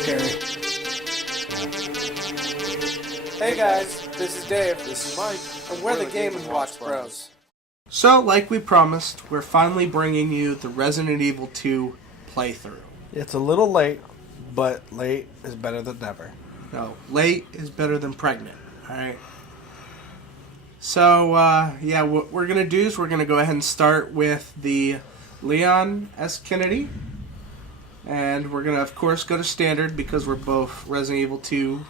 scary. Hey guys, this is Dave. This is Mike. And we're the Game & Watch Bros. So, like we promised, we're finally bringing you the Resident Evil 2 playthrough. It's a little late, but late is better than never. No, late is better than pregnant. Alright? So, yeah, what we're going to do is we're going to go ahead and start with the Leon S. Kennedy. And we're going to, of course, go to standard because we're both Resident Evil 2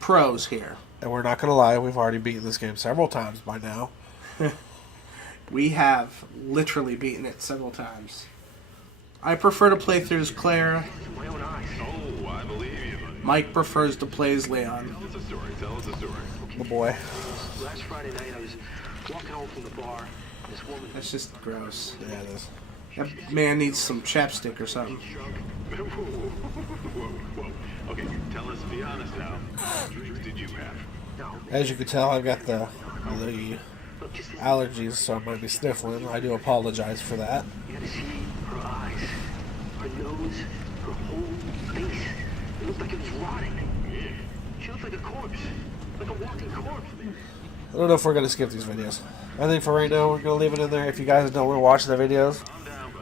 pros here. And we're not going to lie, we've already beaten this game several times by now. We have literally beaten it several times. I prefer to play through as Claire. Oh, I believe you. Mike prefers to play as Leon. Tell us a story. Tell us a story. The boy. Last Friday night, I was walking home from the bar. This woman. That's just gross. Yeah, it is. That man needs some chapstick or something. Whoa, whoa. Okay, tell us. Be honest now. What drinks did you have? As you can tell, I've got the allergies, so I might be sniffling. I do apologize for that. You had to see her eyes, her nose, her whole face. It looked like it was rotting. She looked like a corpse, like a walking corpse. I don't know if we're going to skip these videos. I think for right now, we're going to leave it in there. If you guys don't want to watch the videos,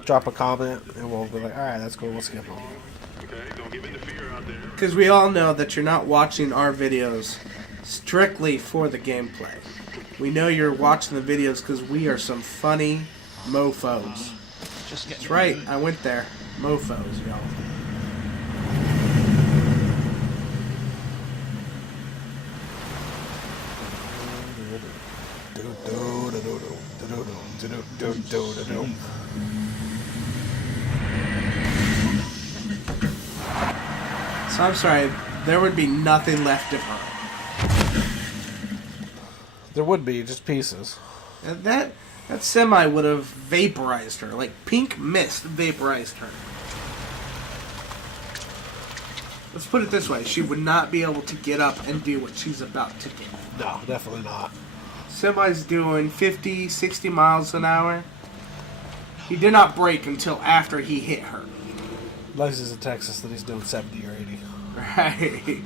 drop a comment, and we'll be like, alright, that's cool, we'll skip them. Okay, don't give in to fear out there. Because we all know that you're not watching our videos strictly for the gameplay. We know you're watching the videos because we are some funny mofos. That's right, I went there. Mofos, y'all. So I'm sorry, there would be nothing left of her. There would be, just pieces. And that semi would have vaporized her, like pink mist vaporized her. Let's put it this way, she would not be able to get up and do what she's about to do. No, definitely not. Semi's doing 50, 60 miles an hour. He did not brake until after he hit her. Unless he's in Texas, then he's doing 70 or 80. Right.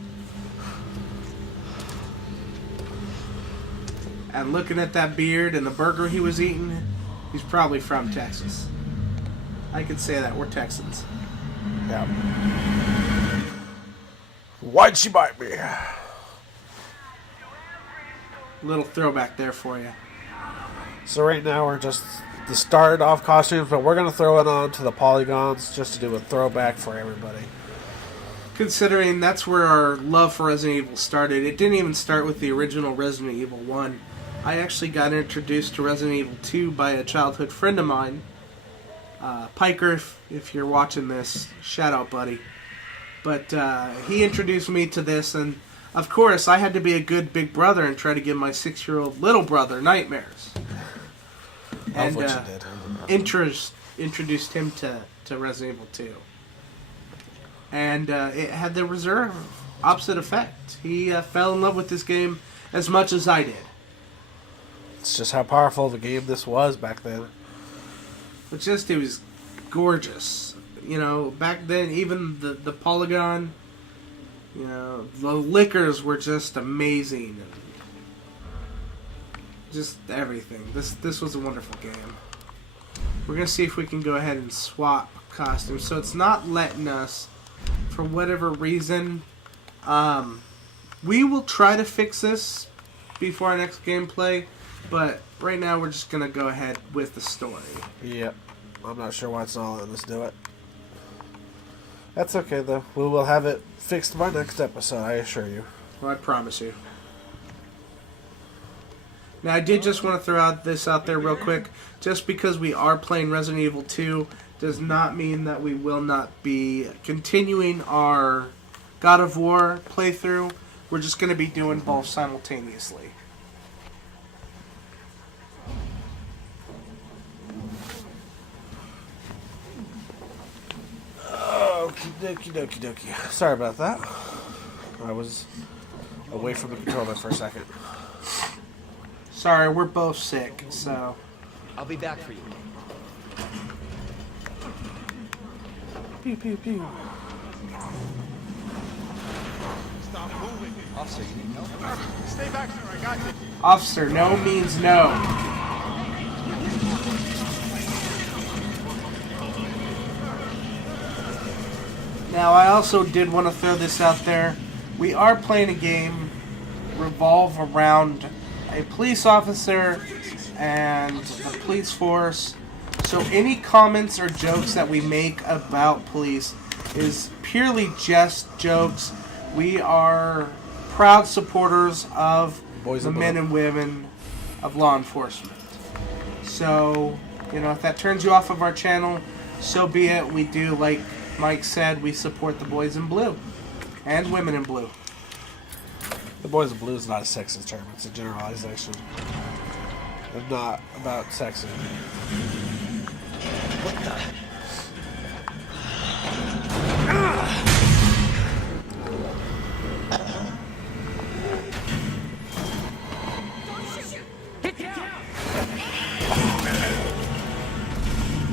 And looking at that beard and the burger he was eating, he's probably from Texas. I could say that. We're Texans. Yeah. Why'd she bite me? Little throwback there for you. So right now we're just the started off costumes, but we're going to throw it on to the polygons just to do a throwback for everybody. Considering that's where our love for Resident Evil started. It didn't even start with the original Resident Evil 1. I actually got introduced to Resident Evil 2 by a childhood friend of mine. Piker, if you're watching this, shout out, buddy. But he introduced me to this, and of course I had to be a good big brother and try to give my 6-year-old little brother nightmares. And what you did. Introduced him to Resident Evil 2. And it had the opposite effect. He fell in love with this game as much as I did. It's just how powerful of a game this was back then. But just, it was gorgeous. You know, back then, even the polygon, you know, the liquors were just amazing. And just everything. This was a wonderful game. We're going to see if we can go ahead and swap costumes. So it's not letting us, for whatever reason. We will try to fix this before our next gameplay. But right now we're just going to go ahead with the story. Yep. I'm not sure why it's not letting us do it. That's okay, though. We will have it fixed by next episode, I assure you. Well, I promise you. Now, I did just want to throw this out there real quick. Just because we are playing Resident Evil 2 does not mean that we will not be continuing our God of War playthrough. We're just going to be doing both simultaneously. Okie dokie. Sorry about that. I was away from the controller for a second. Sorry, we're both sick, so... I'll be back for you. Pew, pew, pew. Officer, you need help? Stay back, sir. I got you. Officer, no means no. Now, I also did want to throw this out there. We are playing a game revolve around a police officer and the police force. So any comments or jokes that we make about police is purely just jokes. We are proud supporters of the men and women of law enforcement. So, if that turns you off of our channel, so be it. We do, like Mike said, we support the boys in blue and women in blue. The boys in blue is not a sexist term. It's a generalization. It's not about sexing. What the?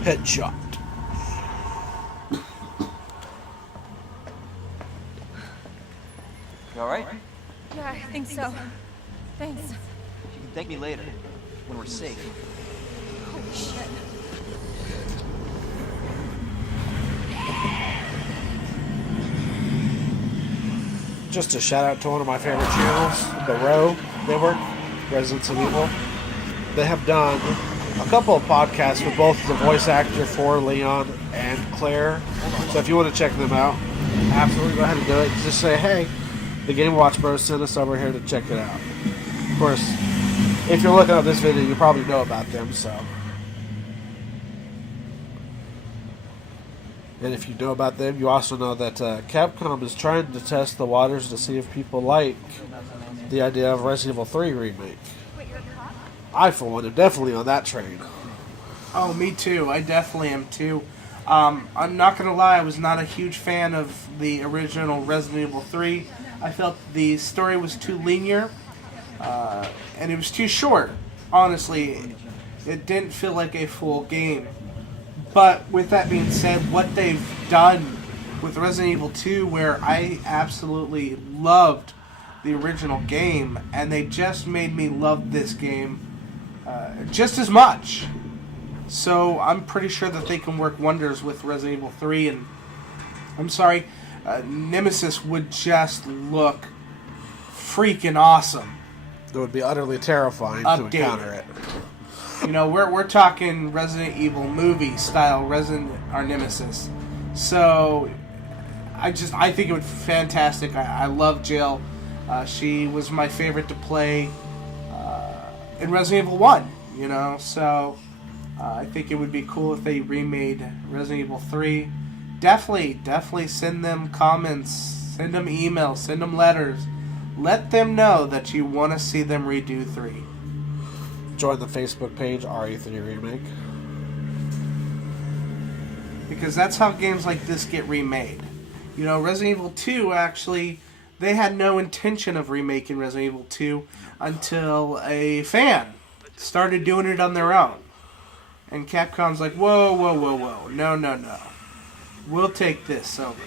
Headshot. You alright? Yeah, I think so. Thanks. You can thank me later, when we're safe. Holy shit. Just a shout out to one of my favorite channels, The Row Network, Residents of Evil. They have done a couple of podcasts with both the voice actor for Leon and Claire. So if you want to check them out, absolutely go ahead and do it. Just say, hey, the Game Watch Bros sent us over here to check it out. Of course, if you're looking at this video, you probably know about them, so. And if you know about them, you also know that Capcom is trying to test the waters to see if people like the idea of Resident Evil 3 remake. I, for one, am definitely on that train. Oh, me too. I definitely am too. I'm not going to lie, I was not a huge fan of the original Resident Evil 3. I felt the story was too linear, and it was too short. Honestly, it didn't feel like a full game. But with that being said, what they've done with Resident Evil 2, where I absolutely loved the original game, and they just made me love this game just as much. So I'm pretty sure that they can work wonders with Resident Evil 3, and I'm sorry, Nemesis would just look freaking awesome. It would be utterly terrifying Updated. to encounter it. We're talking Resident Evil movie style our Nemesis. So I think it would be fantastic. I love Jill. She was my favorite to play in Resident Evil 1, so I think it would be cool if they remade Resident Evil 3. Definitely send them comments, send them emails, send them letters. Let them know that you want to see them redo 3. Join the Facebook page, RE3 Remake. Because that's how games like this get remade. Resident Evil 2, actually, they had no intention of remaking Resident Evil 2 until a fan started doing it on their own. And Capcom's like, whoa, no. We'll take this over.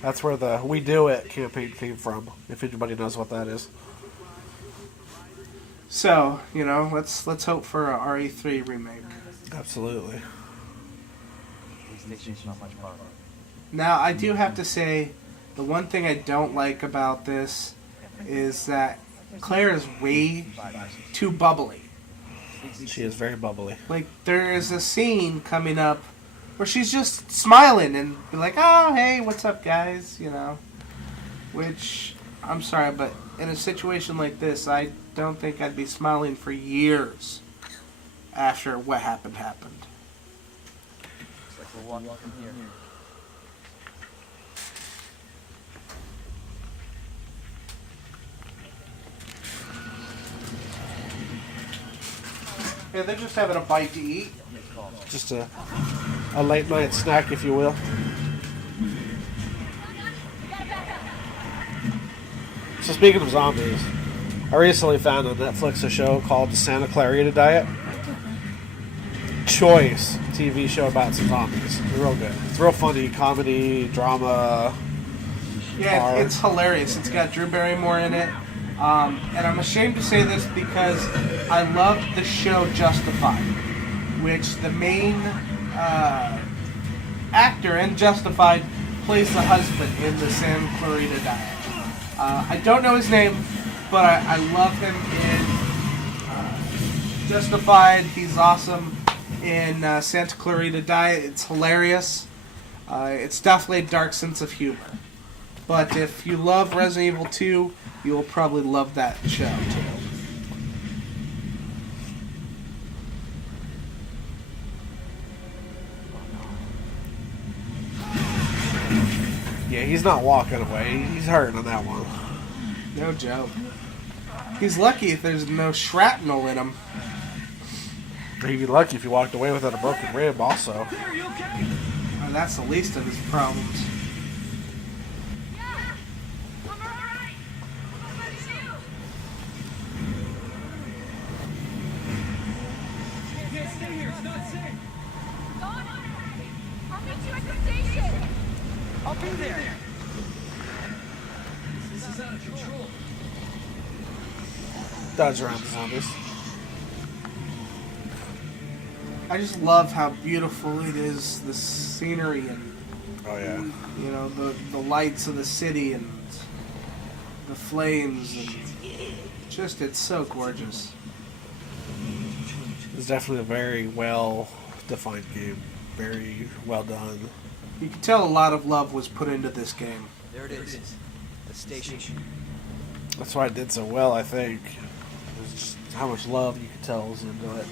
That's where the We Do It campaign came from, if anybody knows what that is. So, let's hope for a RE3 remake. Absolutely. Police station's not much farther. Now, I do have to say, the one thing I don't like about this is that Claire is way too bubbly. She is very bubbly. Like, there is a scene coming up where she's just smiling and be like, oh, hey, what's up, guys, Which, I'm sorry, but in a situation like this, I don't think I'd be smiling for years after what happened. Looks like we're walking from here. Yeah, they're just having a bite to eat. Just a late night snack, if you will. So speaking of zombies, I recently found on Netflix a show called The Santa Clarita Diet. Choice TV show about some zombies. It's real good. It's real funny, comedy, drama. Yeah, car. it's hilarious. It's got Drew Barrymore in it. And I'm ashamed to say this because I loved the show Justified, which the main actor in Justified plays the husband in the Santa Clarita Diet. I don't know his name, but I love him in Justified. He's awesome in Santa Clarita Diet. It's hilarious. It's definitely a dark sense of humor. But if you love Resident Evil 2, you'll probably love that show too. Yeah, he's not walking away. He's hurting on that one. No joke. He's lucky if there's no shrapnel in him. He'd be lucky if he walked away without a broken rib also. Oh, that's the least of his problems. I'll be there. Dodge around the zombies. I just love how beautiful it is, the scenery and Oh yeah. you know the lights of the city and the flames and just it's so gorgeous. It's definitely a very well defined game. Very well done. You can tell a lot of love was put into this game. There it is. The station. That's why it did so well, I think. It's just how much love you could tell was into it.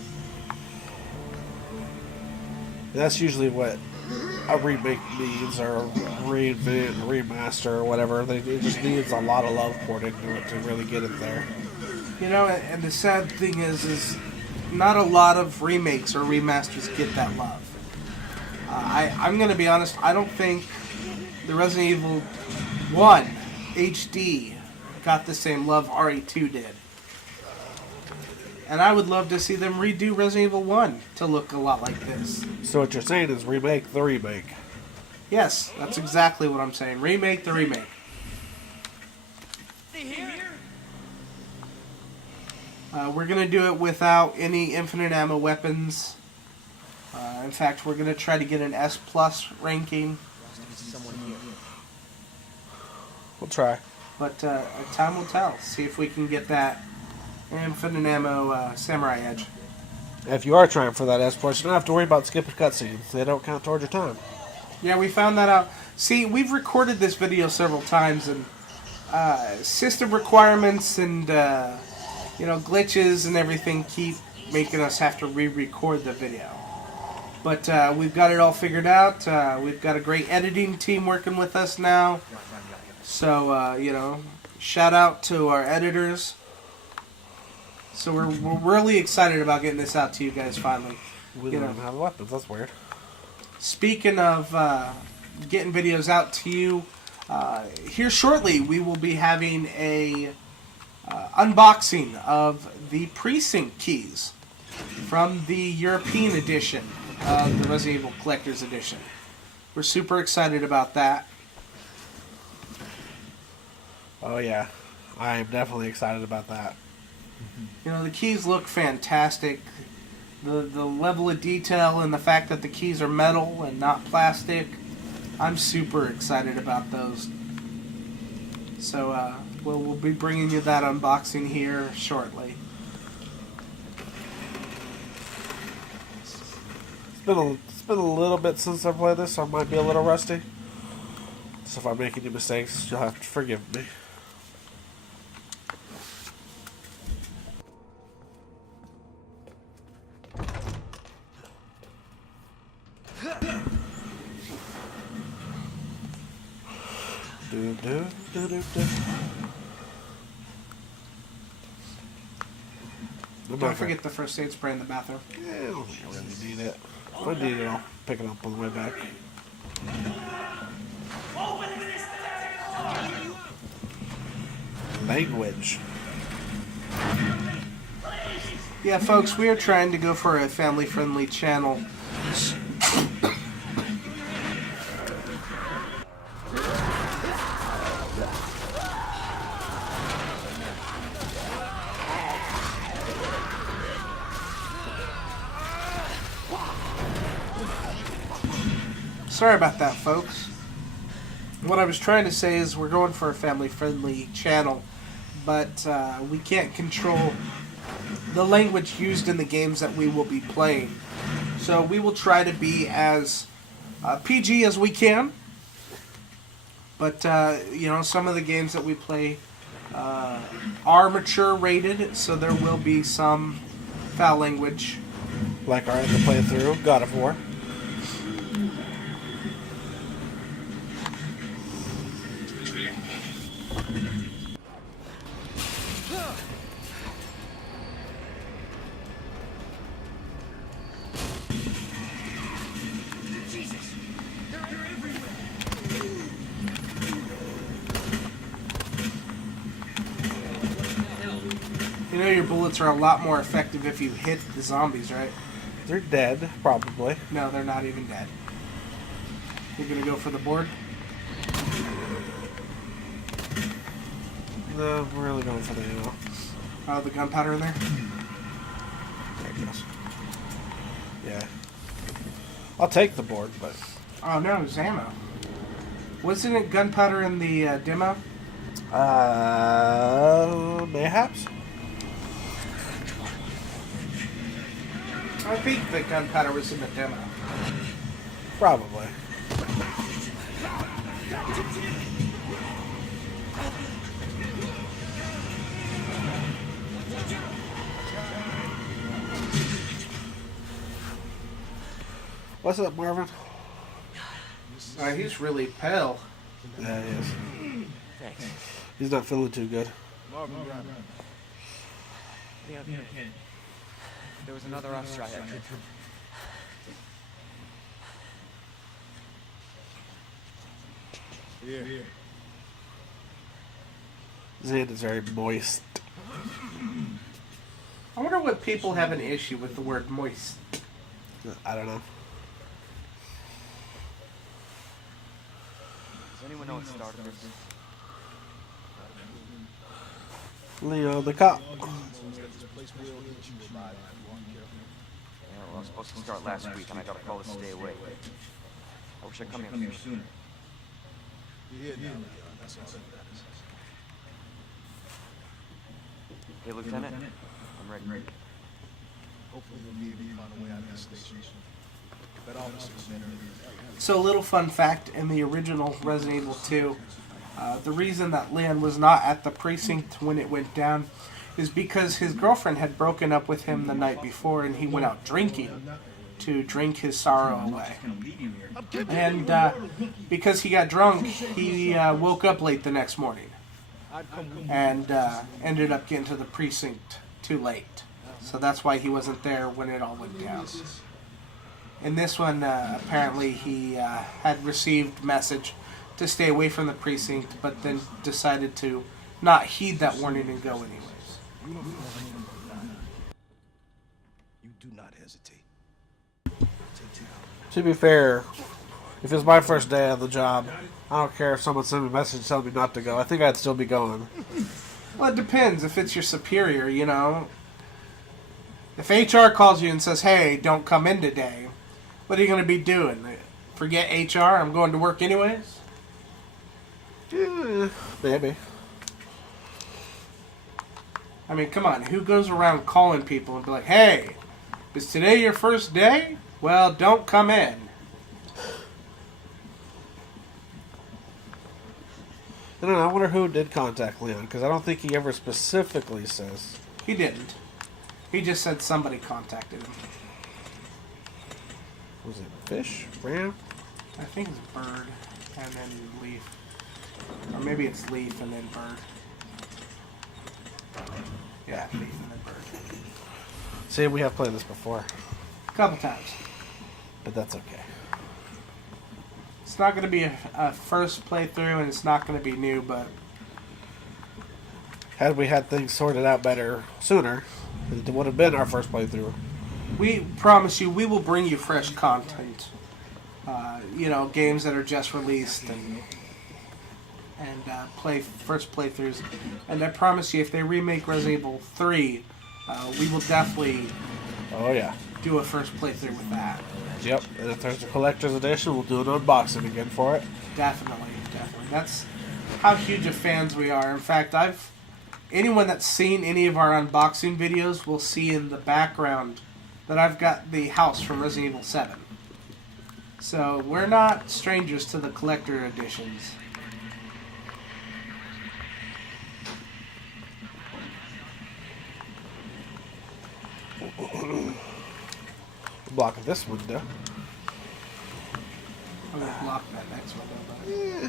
And that's usually what a remake needs, or a reinvent, a remaster, or whatever. It just needs a lot of love poured into it to really get it there. You know, and the sad thing is not a lot of remakes or remasters get that love. I'm going to be honest, I don't think the Resident Evil 1 HD got the same love RE2 did. And I would love to see them redo Resident Evil 1 to look a lot like this. So what you're saying is remake the remake. Yes, that's exactly what I'm saying. Remake the remake. We're going to do it without any infinite ammo weapons. In fact, we're going to try to get an S+ ranking. Someone here. We'll try. But time will tell. See if we can get that infinite ammo samurai edge. If you are trying for that S+, you don't have to worry about skipping cutscenes. They don't count towards your time. Yeah, we found that out. See, we've recorded this video several times, and system requirements and glitches and everything keep making us have to re-record the video. But we've got it all figured out. We've got a great editing team working with us now. So, shout out to our editors. So we're really excited about getting this out to you guys finally. We don't even have weapons. That's weird. Speaking of getting videos out to you, here shortly we will be having a unboxing of the precinct keys from the European edition of the Resident Evil Collector's Edition. We're super excited about that. Oh yeah, I am definitely excited about that. The keys look fantastic. The level of detail and the fact that the keys are metal and not plastic, I'm super excited about those. So we'll be bringing you that unboxing here shortly. It's been a little bit since I played this, so I might be a little rusty. So if I make any mistakes, you'll have to forgive me. Don't forget the first aid spray in the bathroom. Yeah, I don't think I really need it. If I need it, I'll pick it up on the way back. Language. Yeah, folks, we are trying to go for a family-friendly channel. Sorry about that, folks. What I was trying to say is we're going for a family-friendly channel, but we can't control the language used in the games that we will be playing. So we will try to be as PG as we can. But, some of the games that we play are mature rated, so there will be some foul language. Like our other playthrough, God of War. You know your bullets are a lot more effective if you hit the zombies, right? They're dead, probably. No, they're not even dead. You're gonna go for the board? No, we're really going for the ammo. Oh, the gunpowder in there? There it goes. Yeah. I'll take the board, but... Oh no, it's ammo. Wasn't it gunpowder in the demo? Mayhaps? I think the gunpowder was in the demo. Probably. What's up, Marvin? He's really pale. Yeah, he is. Thanks. He's not feeling too good. Yeah. There was another off strike. His hand is very moist. I wonder what people have an issue with the word moist. I don't know. Does anyone know what started this? Leo the cop. Yeah, well, I was supposed to start last week, and I got a call to stay away. I wish I'd come here sooner. Hey, Lieutenant. I'm ready. Hopefully you'll be able to find a way out of this station. That officer's in there. So, a little fun fact, in the original Resident Evil 2, the reason that Leon was not at the precinct when it went down is because his girlfriend had broken up with him the night before, and he went out drinking to drink his sorrow away. And because he got drunk, he woke up late the next morning and ended up getting to the precinct too late. So that's why he wasn't there when it all went down. In this one, apparently he had received message to stay away from the precinct, but then decided to not heed that warning and go anyways. You do not hesitate. To be fair, if it's my first day on the job, I don't care if someone sent me a message telling me not to go. I think I'd still be going. Well, it depends. If it's your superior, you know. If HR calls you and says, hey, don't come in today, what are you going to be doing? Forget HR? I'm going to work anyways? Yeah, maybe. I mean, come on. Who goes around calling people and be like, hey, is today your first day? Well, don't come in. I don't know. I wonder who did contact Leon, because I don't think he ever specifically says. He didn't. He just said somebody contacted him. Was it fish? Ram? I think it's bird and then leaf. Or maybe it's leaf and then bird. Yeah, leaf and then bird. See, we have played this before, A couple times. but that's okay. It's not going to be a first playthrough and it's not going to be new, but Had we had things sorted out better sooner, it would have been our first playthrough. we promise you we will bring you fresh content. Games that are just released and first playthroughs. And I promise you, if they remake Resident Evil 3, we will definitely Oh, yeah. do a first playthrough with that. Yep. And if there's a collector's edition, we'll do an unboxing again for it. Definitely. That's how huge of fans we are. In fact, anyone that's seen any of our unboxing videos will see in the background that I've got the house from Resident Evil 7. So we're not strangers to the collector editions. Blocking this window. I'm going to block that next one, though.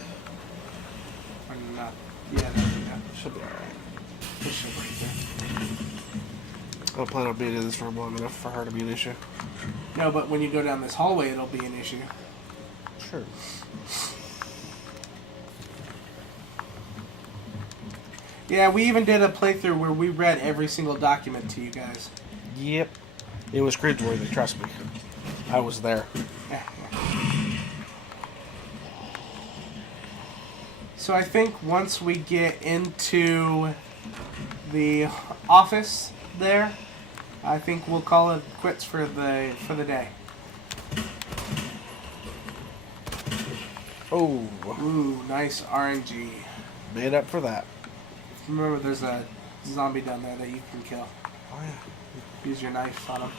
Or not. Yeah, no. Should be alright. It should be there. I don't plan on being in this room long enough for her to be an issue. No, but when you go down this hallway, it'll be an issue. Sure. Yeah, we even did a playthrough where we read every single document to you guys. Yep. It was cringeworthy, trust me. I was there. So I think once we get into the office there, I think we'll call it quits for the day. Oh. Ooh, nice RNG. Made up for that. Remember, there's a zombie down there that you can kill. Oh, yeah. Use your knife on him.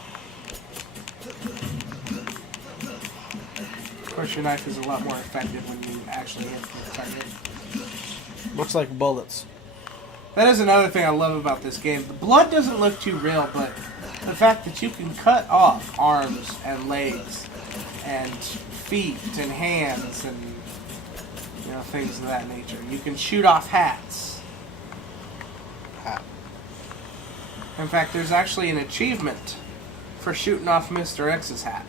Of course, your knife is a lot more effective when you actually hit the target. Looks like bullets. That is another thing I love about this game. The blood doesn't look too real, but the fact that you can cut off arms and legs and feet and hands and things of that nature. You can shoot off hats. Hat. In fact, there's actually an achievement for shooting off Mr. X's hat.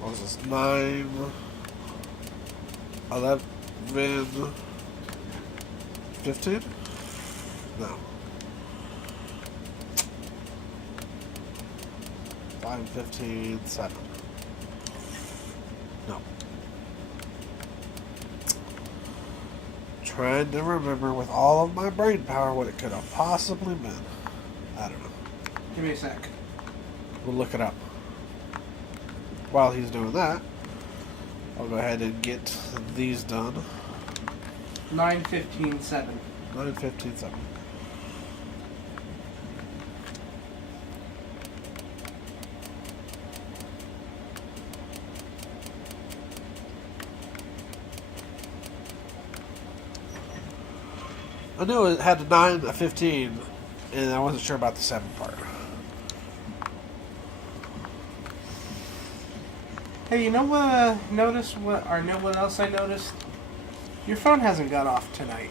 What was this? 9, 11, 15? No. 5, 15, 7. No. Trying to remember with all of my brain power what it could have possibly been. I don't know. Give me a sec. We'll look it up. While he's doing that, I'll go ahead and get these done. 9, 15, 7. 9, 15, 7. I knew it had a 9, a 15, and I wasn't sure about the 7 part. Hey, you know what I noticed? Know what else I noticed? Your phone hasn't got off tonight.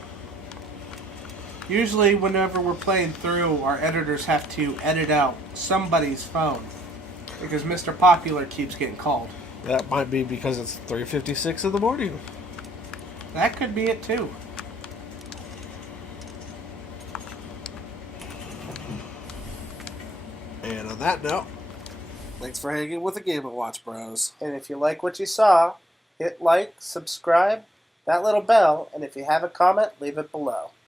Usually, whenever we're playing through, our editors have to edit out somebody's phone because Mr. Popular keeps getting called. That might be because it's 3:56 in the morning. That could be it too. And on that note, thanks for hanging with the Game & Watch Bros. And if you like what you saw, hit like, subscribe, that little bell, and if you have a comment, leave it below.